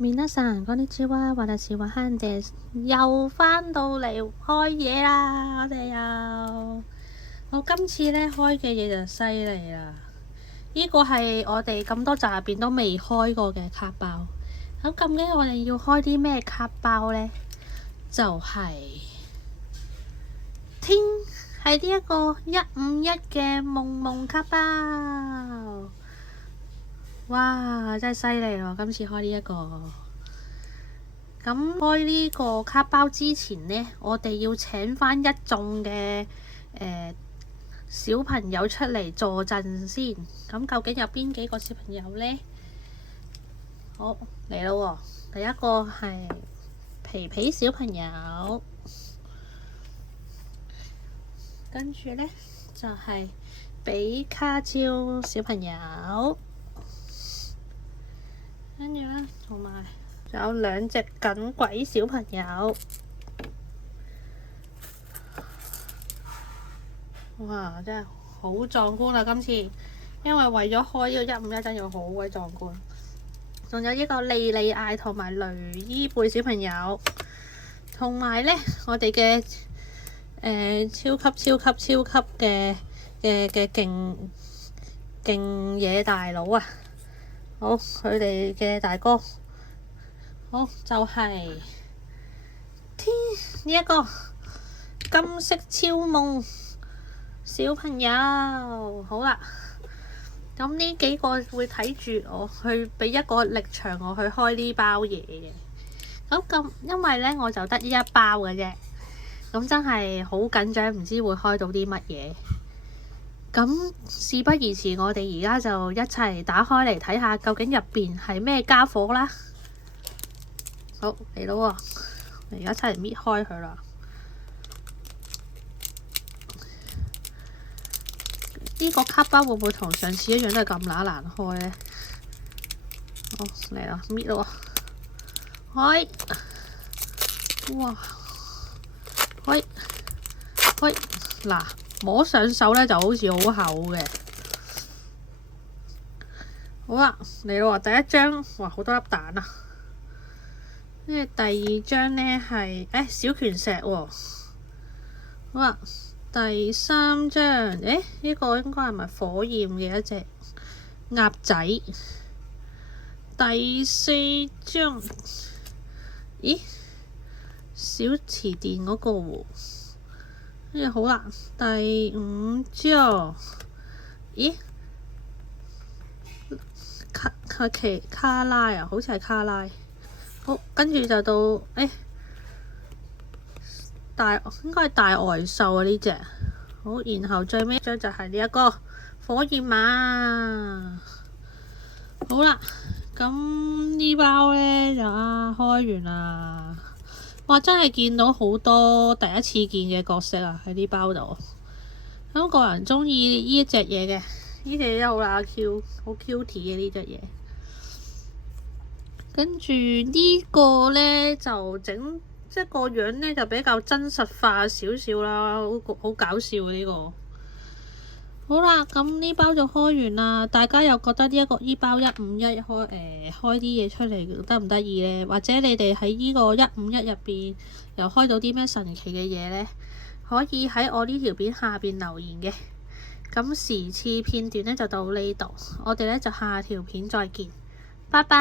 皆さんこんにちは，私はハンデス，又返到嚟開嘢啦，我哋我今次呢開嘅嘢就犀利啦，呢個係我哋咁多集入邊都未開過嘅卡包。咁究竟我哋要開啲咩卡包呢？就係係呢一個151嘅夢夢卡包。哇！真係犀利喎！今次開呢個。咁開呢個卡包之前呢，我哋要請返一眾嘅小朋友出嚟助陣先。咁究竟有邊幾個小朋友呢？好，嚟啦喎！第一個係皮皮小朋友，跟住呢就係比卡超小朋友，跟住呢同埋仲有2隻緊鬼小朋友。哇！真係好壯觀啊！今次因為為咗開呢個151真要好鬼壯觀。仲有呢個莉莉艾同埋雷伊貝小朋友，同埋呢我哋嘅超級嘅勁嘢大佬啊！好，佢哋嘅大哥，好就係呢一個金色超夢小朋友。好啦，咁呢幾個會睇住我去俾一個力場我去開呢包嘢嘅。咁因為呢我就得呢一包嘅啫，咁真係好緊張，唔知會開到啲乜嘢。咁事不宜遲，我哋而家就一齊打開嚟睇下究竟入邊係咩家伙啦。好，嚟咯喎，我而家一齊搣開佢啦。呢個卡包會唔會同上次一樣都係咁乸難開呢？好，嚟啦，搣咯喎，開，哇，開，嗱，摸上手呢就好似好厚嘅。好啦，嚟咯喎，第一張，哇，好多粒蛋啊！跟住第二張呢係小拳石喎。好啦，第3張，呢個應該係咪火焰嘅一隻鴨仔？第4張，小磁電嗰個喎。跟住好啦，第5張，卡拉啊，好似係卡拉。好，跟住就到應該係大呆獸啊呢隻。好，然後最尾一張就係呢一個火焰馬。好啦，咁呢包呢就開完啦。哇！真係見到好多第一次見嘅角色啊喺呢包度。咁個人中意呢一隻嘢嘅，呢隻嘢好啦 Q， 好 cute 嘅呢隻嘢。跟住呢個呢就整，即係個樣呢就比較真實化少少啦，好搞笑呢個。好啦，咁呢包就開完啦。大家又覺得呢包151開啲嘢出嚟得唔得意呢？或者你哋喺呢個151入邊又開到啲咩神奇嘅嘢呢？可以喺我呢條片下邊留言嘅。咁時事片段呢就到呢度，我哋呢就下條片再見。拜拜。